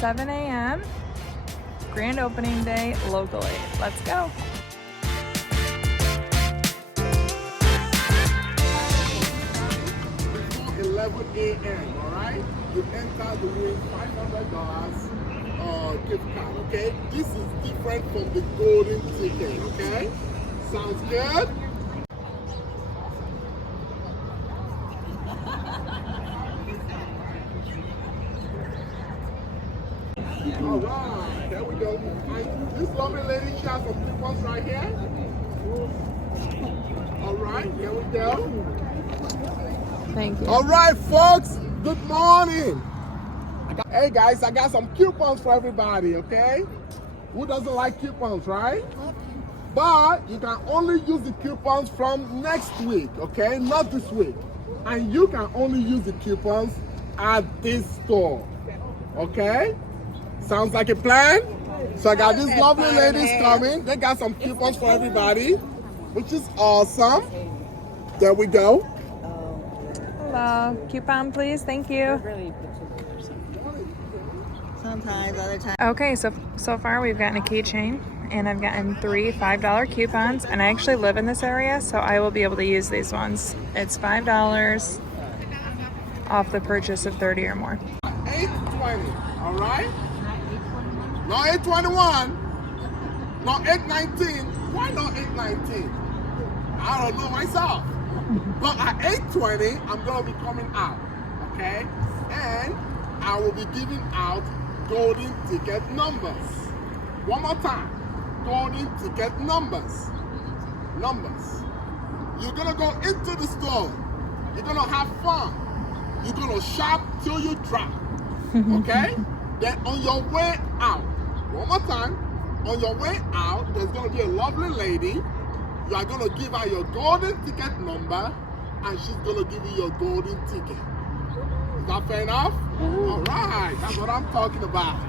7 a.m. Grand opening day locally. Let's go. Before 11 a.m., all right? You enter the win $500 gift card, okay? This is different from the golden ticket, okay? Sounds good? All right, there we go. And this lovely lady, she has some coupons right here. All right, here we go. Thank you. All right, folks, good morning. Hey guys, I got some coupons for everybody, okay? Who doesn't like coupons, right? But you can only use the coupons from next week, okay? Not this week. And you can only use the coupons at this store, okay? Sounds like a plan? So I got these lovely ladies coming. They got some coupons for everybody, which is awesome. There we go. Hello. Coupon, please. Thank you. Sometimes, other times. Okay, so far we've gotten a keychain, and I've gotten 3 $5 coupons, and I actually live in this area, so I will be able to use these ones. It's $5 off the purchase of 30 or more. 820, all right? Not 821, not 819. Why not 819? I don't know myself. But at 820, I'm gonna be coming out, okay? And I will be giving out golden ticket numbers. One more time, golden ticket numbers. Numbers. You're gonna go into the store. You're gonna have fun. You're gonna shop till you drop, okay? Then on your way out, one more time, on your way out, there's gonna be a lovely lady. You are gonna give her your golden ticket number, and she's gonna give you your golden ticket. Is that fair enough? All right, that's what I'm talking about.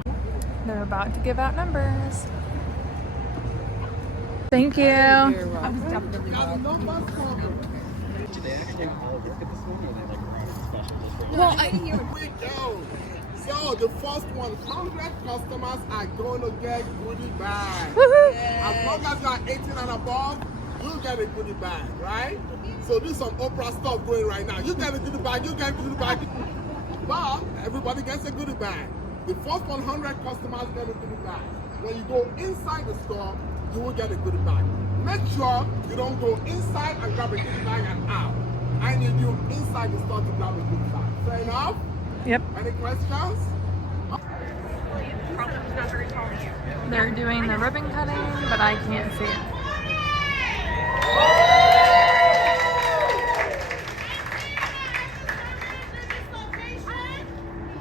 They're about to give out numbers. Thank you. Now the numbers coming. Well, Here we go. So the first 100 customers are going to get goodie bags. As long as you are 18 and above, you'll get a goodie bag, right? So there's some Oprah stuff going right now. You get a goodie bag, you get a goodie bag. But everybody gets a goodie bag. The first 100 customers get a goodie bag. When you go inside the store, you will get a goodie bag. Make sure you don't go inside and grab a goodie bag and out. I need you inside the store to grab a goodie bag. Fair enough? yep. Any questions? They're doing the ribbon cutting, but I can't see it.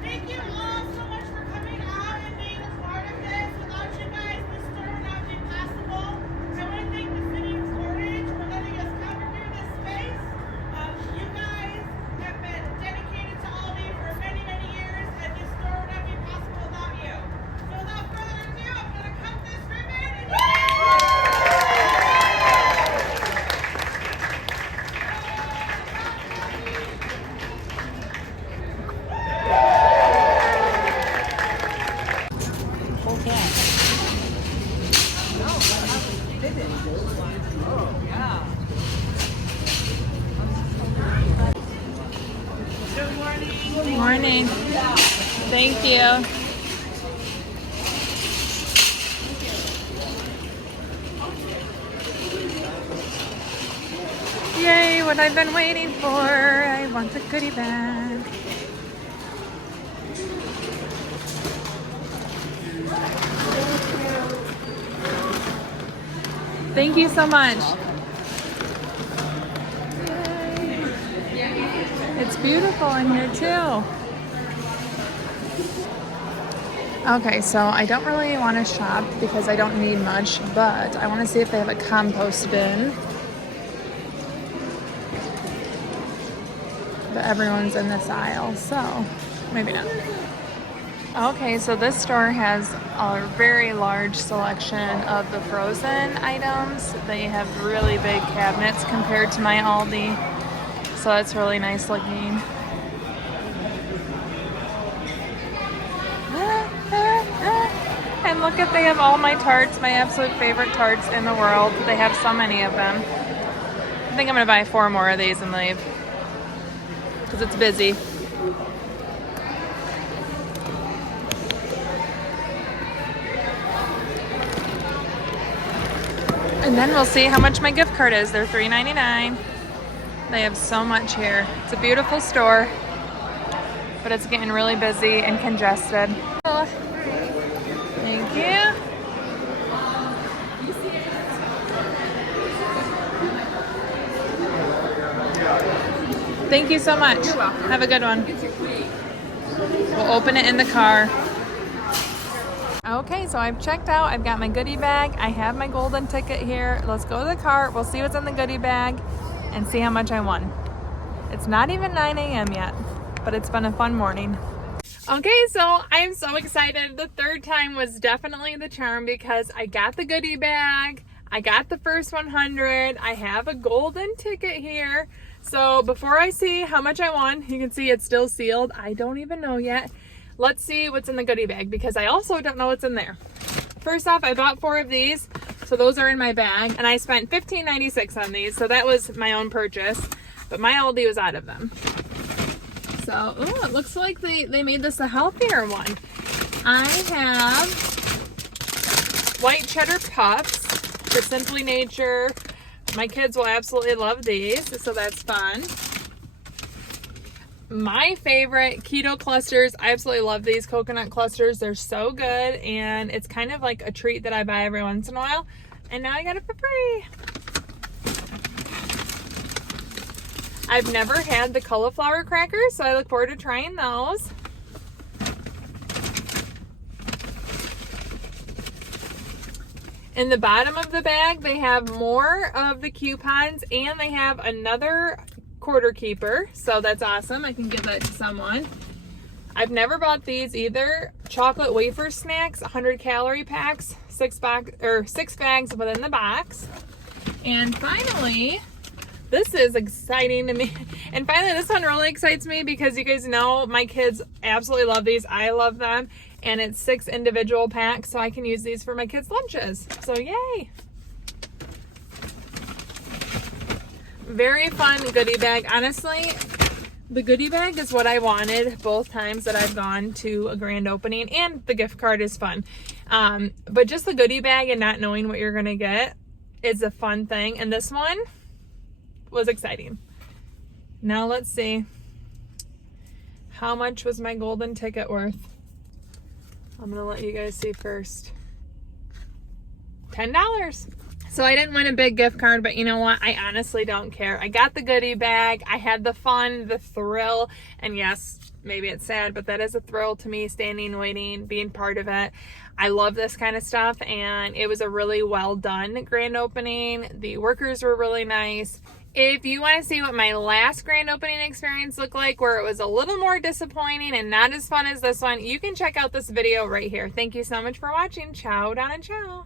Thank you all so much for coming out and being a part of this. Without you guys, this store would not be possible. I want to thank the city of Portage for letting us come into this space. You guys have been dedicated to Aldi for many, many years, and this store would not be possible without you. So without further ado, I'm going to cut this ribbon and Morning. Thank you. Yay, what I've been waiting for. I want the goodie bag. Thank you so much. It's beautiful in here too. Okay, so I don't really want to shop because I don't need much, but I want to see if they have a compost bin. But everyone's in this aisle, so maybe not. Okay, so this store has a very large selection of the frozen items. They have really big cabinets compared to my Aldi, so that's really nice looking. look at, they have all my tarts, my absolute favorite tarts in the world. They have so many of them. I think I'm gonna buy 4 more of these and leave, because it's busy. And then we'll see how much my gift card is. They're $3.99. They have so much here. It's a beautiful store, but it's getting really busy and congested. Oh, thank you. Thank you so much. You're welcome. Have a good one. We'll open it in the car. Okay, so I've checked out. I've got my goodie bag. I have my golden ticket here. Let's go to the car. We'll see what's in the goodie bag and see how much I won. It's not even 9 a.m. yet, but it's been a fun morning. Okay, so I'm so excited. The third time was definitely the charm because I got the goodie bag. I got the first 100. I have a golden ticket here. So before I see how much I won, you can see it's still sealed. I don't even know yet. Let's see what's in the goodie bag because I also don't know what's in there. First off, I bought 4 of these, so those are in my bag, and I spent $15.96 on these, so that was my own purchase, but my Aldi was out of them. So, ooh, it looks like they made this a healthier one. I have white cheddar puffs for Simply Nature. My kids will absolutely love these, so that's fun. My favorite keto clusters. I absolutely love these coconut clusters. They're so good, and it's kind of like a treat that I buy every once in a while. And now I got it for free. I've never had the cauliflower crackers, so I look forward to trying those. In the bottom of the bag, they have more of the coupons, and they have another quarter keeper, so that's awesome. I can give that to someone. I've never bought these either. Chocolate wafer snacks, 100 calorie packs, 6 bags within the box. And finally, this is exciting to me. And finally, this one really excites me because you guys know my kids absolutely love these. I love them. And it's 6 individual packs, so I can use these for my kids' lunches. So yay! Very fun goodie bag. Honestly, the goodie bag is what I wanted both times that I've gone to a grand opening, and the gift card is fun. But just the goodie bag and not knowing what you're gonna get is a fun thing, and this one was exciting. Now let's see. How much was my golden ticket worth? I'm gonna let you guys see first. $10. So I didn't win a big gift card, but you know what? I honestly don't care. I got the goodie bag. I had the fun, the thrill, and yes, maybe it's sad, but that is a thrill to me, standing, waiting, being part of it. I love this kind of stuff, and it was a really well done grand opening. The workers were really nice. If you want to see what my last grand opening experience looked like, where it was a little more disappointing and not as fun as this one, you can check out this video right here. Thank you so much for watching. Ciao, Donna, ciao.